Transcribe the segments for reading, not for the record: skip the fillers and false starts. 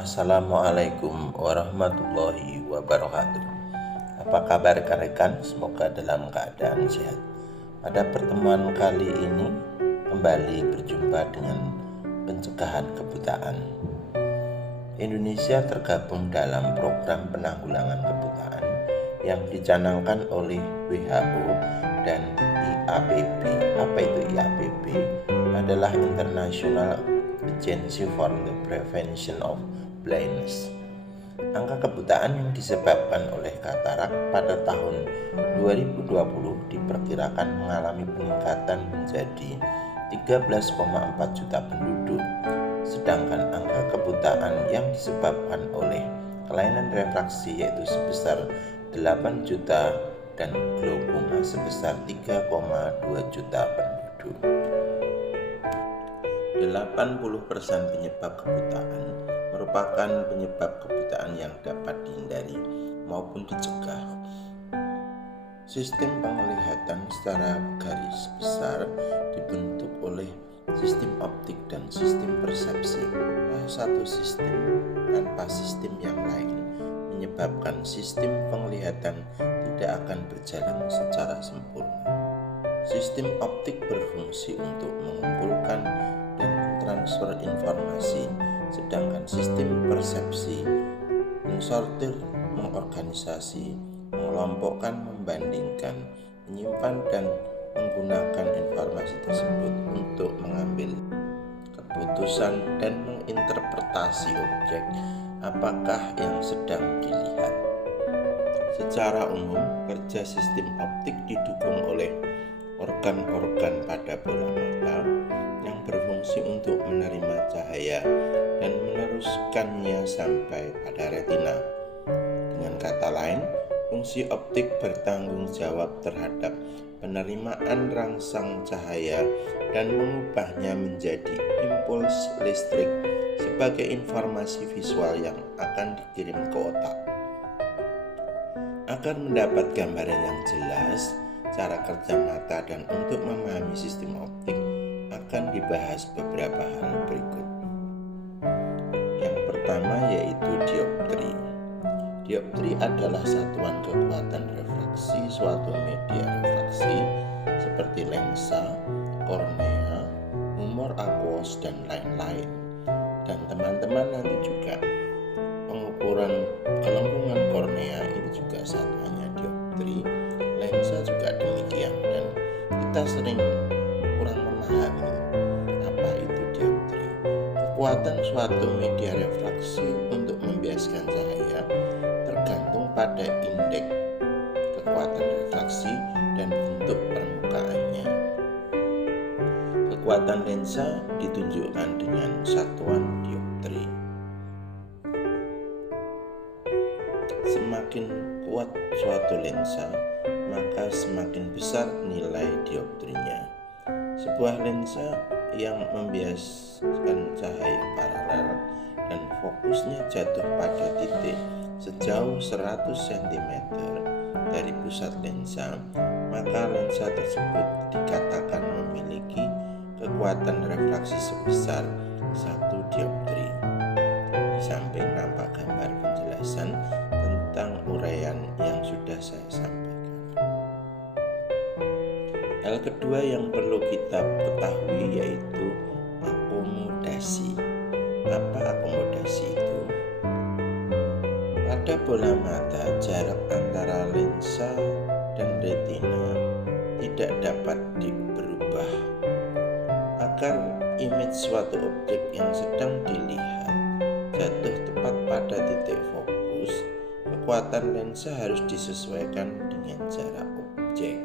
Assalamualaikum warahmatullahi wabarakatuh. Apa kabar rekan-rekan? Semoga dalam keadaan sehat. Pada pertemuan kali ini kembali berjumpa dengan pencegahan kebutaan. Indonesia tergabung dalam program penanggulangan kebutaan yang dicanangkan oleh WHO dan IAPB. Apa itu IAPB? Adalah International Agency for the Prevention of Blindness. Angka kebutaan yang disebabkan oleh katarak pada tahun 2020 diperkirakan mengalami peningkatan menjadi 13,4 juta penduduk, sedangkan angka kebutaan yang disebabkan oleh kelainan refraksi yaitu sebesar 8 juta dan glaukoma sebesar 3,2 juta penduduk. 80% penyebab kebutaan merupakan penyebab kebutaan yang dapat dihindari maupun dicegah. Sistem penglihatan secara garis besar dibentuk oleh sistem optik dan sistem persepsi. Satu sistem tanpa sistem yang lain menyebabkan sistem penglihatan tidak akan berjalan secara sempurna. Sistem optik berfungsi untuk mengumpulkan dan transfer informasi, sedangkan sistem persepsi mensortir, mengorganisasi, mengelompokkan, membandingkan, menyimpan dan menggunakan informasi tersebut untuk mengambil keputusan dan menginterpretasi objek apakah yang sedang dilihat. Secara umum, kerja sistem optik didukung oleh organ-organ pada bola mata yang berfungsi untuk menerima cahaya dan meneruskannya sampai pada retina. Dengan kata lain, fungsi optik bertanggung jawab terhadap penerimaan rangsang cahaya dan mengubahnya menjadi impuls listrik sebagai informasi visual yang akan dikirim ke otak. Agar mendapat gambaran yang jelas cara kerja mata dan untuk memahami sistem optik akan dibahas beberapa hal berikut. Yang pertama yaitu dioptri. Dioptri adalah satuan kekuatan refraksi suatu media refraksi seperti lensa, kornea, humor aquos, dan lain-lain. Dan teman-teman nanti juga pengukuran kelengkungan kornea ini juga satuannya dioptri. Lensa juga demikian, dan kita sering kurang memahami apa itu dioptri. Kekuatan suatu media refraksi untuk membiaskan cahaya tergantung pada indeks kekuatan refraksi dan bentuk permukaannya. Kekuatan lensa ditunjukkan dengan satuan dioptri. Semakin kuat suatu lensa, maka semakin besar nilai dioptrinya. Sebuah lensa yang membiaskan cahaya paralel dan fokusnya jatuh pada titik sejauh 100 cm dari pusat lensa, maka lensa tersebut dikatakan memiliki kekuatan refraksi sebesar 1 dioptri. Di samping nampak gambar penjelasan tentang uraian yang sudah saya sampaikan. Hal kedua yang perlu kita ketahui yaitu akomodasi. Apa akomodasi itu? Pada bola mata, jarak antara lensa dan retina tidak dapat berubah. Agar image suatu objek yang sedang dilihat jatuh tepat pada titik fokus, kekuatan lensa harus disesuaikan dengan jarak objek.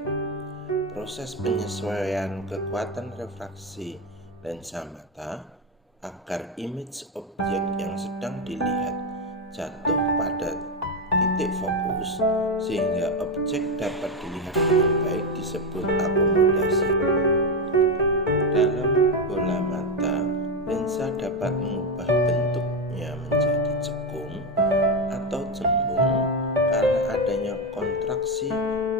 Proses penyesuaian kekuatan refraksi lensa mata agar image objek yang sedang dilihat jatuh pada titik fokus sehingga objek dapat dilihat dengan baik disebut akomodasi. Dalam bola mata, lensa dapat mengubah bentuknya menjadi cekung atau cembung karena adanya kontraksi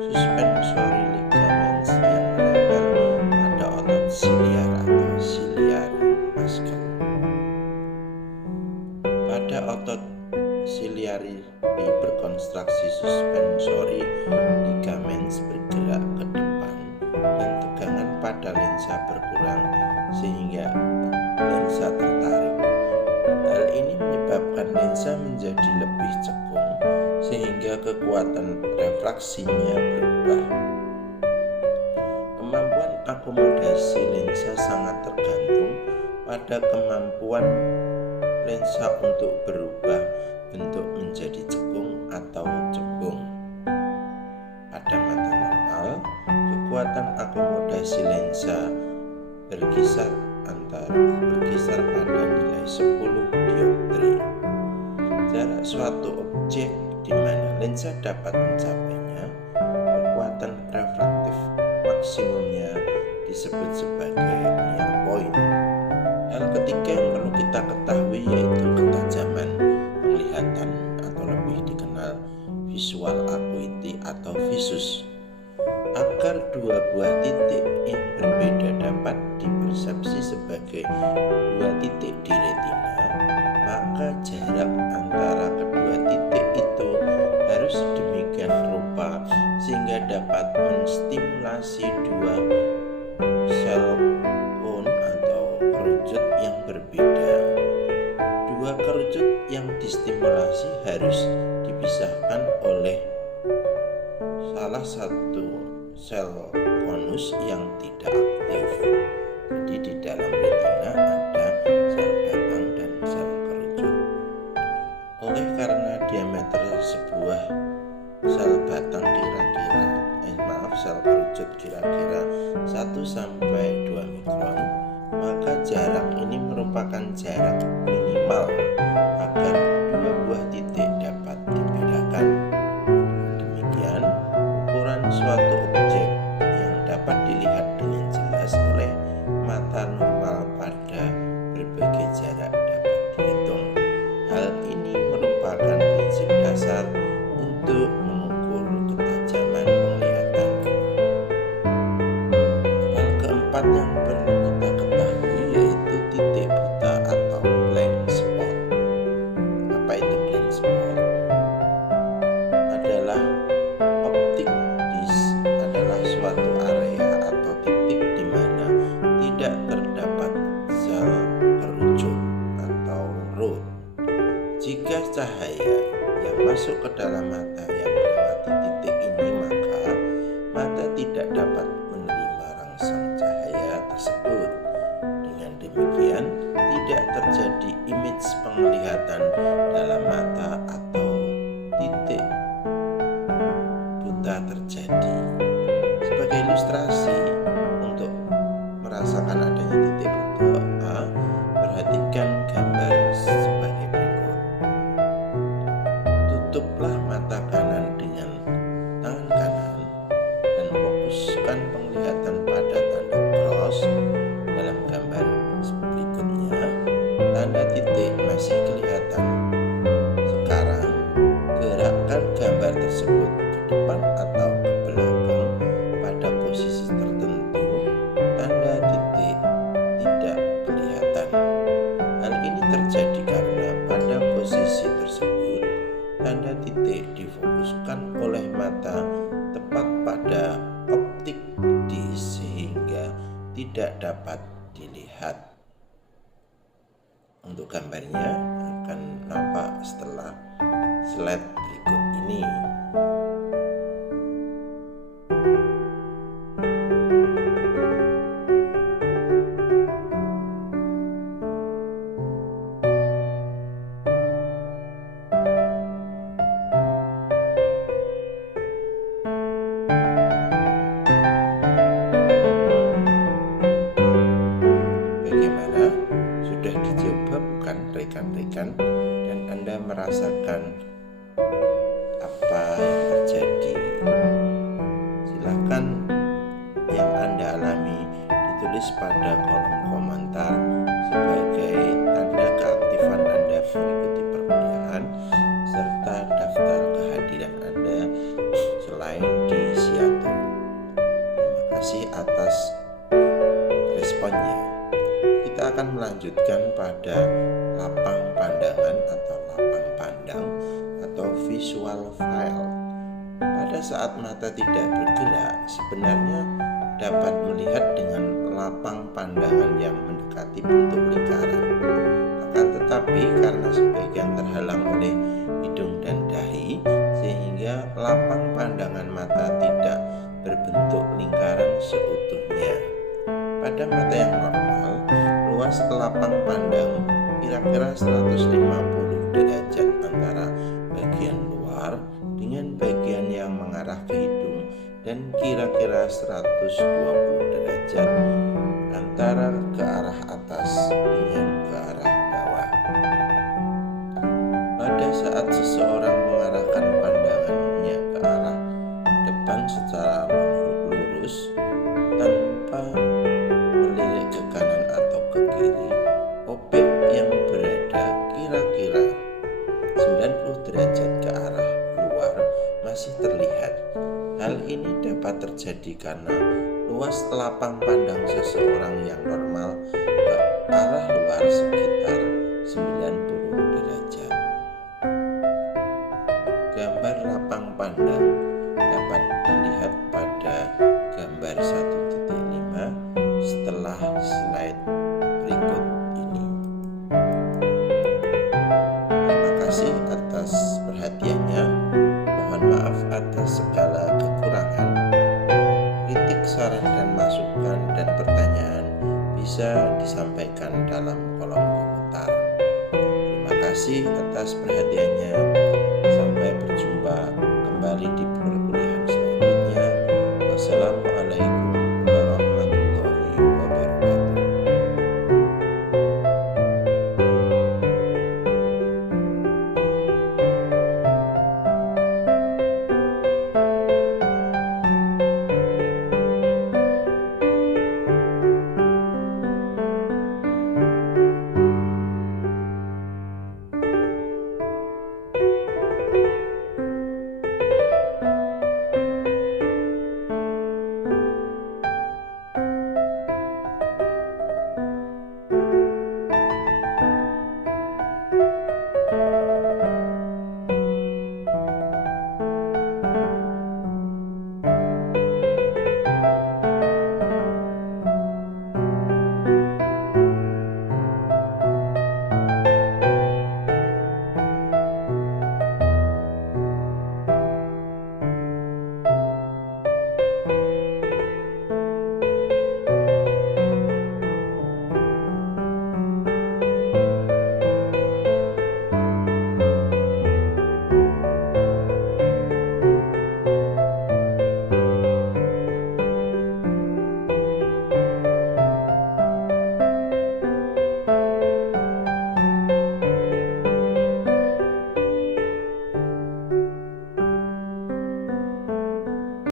suspensory ligaments yang menempel pada otot siliar atau ciliary muscle. Pada otot ciliary berkonstruksi suspensori, ligaments bergerak ke depan dan tegangan pada lensa berkurang sehingga lensa tertarik. Hal ini menyebabkan lensa menjadi lebih cekung sehingga kekuatan refraksinya berubah. Kemampuan akomodasi lensa sangat tergantung pada kemampuan lensa untuk berubah bentuk menjadi cekung atau cembung. Pada mata normal, kekuatan akomodasi lensa berkisar pada nilai 10 dioptri. Jarak suatu objek di mana lensa dapat mencapainya, kekuatan refraktif maksimumnya disebut sebagai near point. Hal ketiga yang perlu kita ketahui yaitu ketajaman penglihatan atau lebih dikenal visual acuity atau visus. Agar dua buah titik yang berbeda dapat dipersepsi sebagai dua titik di retina, maka jarak antara kedua titik itu harus sedemikian rupa sehingga dapat menstimulasi dua sel cone atau kerucut yang berbeda. Dua kerucut yang distimulasi harus dipisahkan oleh salah satu sel konus yang tidak aktif. Jadi di dalam retina ada sel batang dan sel kerucut. Oleh karena diameter sebuah sel batang sel kerucut kira-kira 1 sampai 2 mikron, maka jarak ini merupakan jarak minimal agar dua buah titik dapat dibedakan. Demikian, ukuran suatu objek yang dapat dilihat dengan jelas oleh mata normal pada berbagai jarak dapat dihitung. Hal ini merupakan prinsip dasar untuk mengukur ketajaman penglihatan. Hal keempat yang perlu kita ketahui yaitu titik buta atau blind spot. Apa itu blind spot? Adalah suatu area atau titik di mana tidak terdapat sel kerucut atau root. Jika cahaya yang masuk ke dalam mata yang melewati titik ini, maka mata tidak dapat menerima rangsang cahaya tersebut. Dengan demikian, tidak terjadi image penglihatan dalam mata atau titik buta terjadi. Sebagai ilustrasi untuk merasakan adanya titik buta, perhatikan gambar sebagai berikut. Tutuplah mata kanan dengan tangan kanan dan fokuskan penglihatan pada tanda cross. Dalam gambar berikutnya, tanda titik masih kelihatan. Sekarang, gerakkan gambar tersebut ke depan atau ke belakang pada posisi tertentu. Tanda titik tidak kelihatan. Hal ini terjadi karena pada posisi tersebut tanda titik difokuskan oleh mata tepat pada optik disc sehingga tidak dapat dilihat. Untuk gambarnya akan nampak setelah slide berikut ini. Bagaimana? Sudah dicoba bukan rekan-rekan? Dan Anda merasakan apa yang terjadi? Silakan yang Anda alami ditulis pada kolom komentar sebagai tanda keaktifan Anda mengikuti perkuliahan serta daftar kehadiran Anda selain di Seattle. Terima kasih atas responnya. Kita akan melanjutkan pada lapang pandangan atau saat mata tidak bergerak, sebenarnya dapat melihat dengan lapang pandangan yang mendekati bentuk lingkaran. Akan tetapi karena sebagian terhalang oleh hidung dan dahi, sehingga lapang pandangan mata tidak berbentuk lingkaran seutuhnya. Pada mata yang normal, luas lapang pandang kira-kira 150 derajat antara bagian luar dengan bagian yang mengarah ke hidung dan kira-kira 120 derajat antara ke arah atas dengan ke arah bawah. Pada saat seseorang mengarahkan pandangannya ke arah depan secara lurus tanpa melirik ke kanan atau ke kiri, objek yang berada kira-kira 90 derajat ke arah luar masih terlihat. Hal ini dapat terjadi karena luas lapang pandang seseorang yang normal ke arah luar sekitar 90 derajat. Gambar lapang pandang dapat dilihat pada gambar 1.5 setelah slide berikut ini. Terima kasih atas perhatiannya. Mohon maaf atas segala kekurangan. Kritik, saran, dan masukan dan pertanyaan bisa disampaikan dalam kolom komentar. Terima kasih atas perhatiannya. Sampai berjumpa kembali di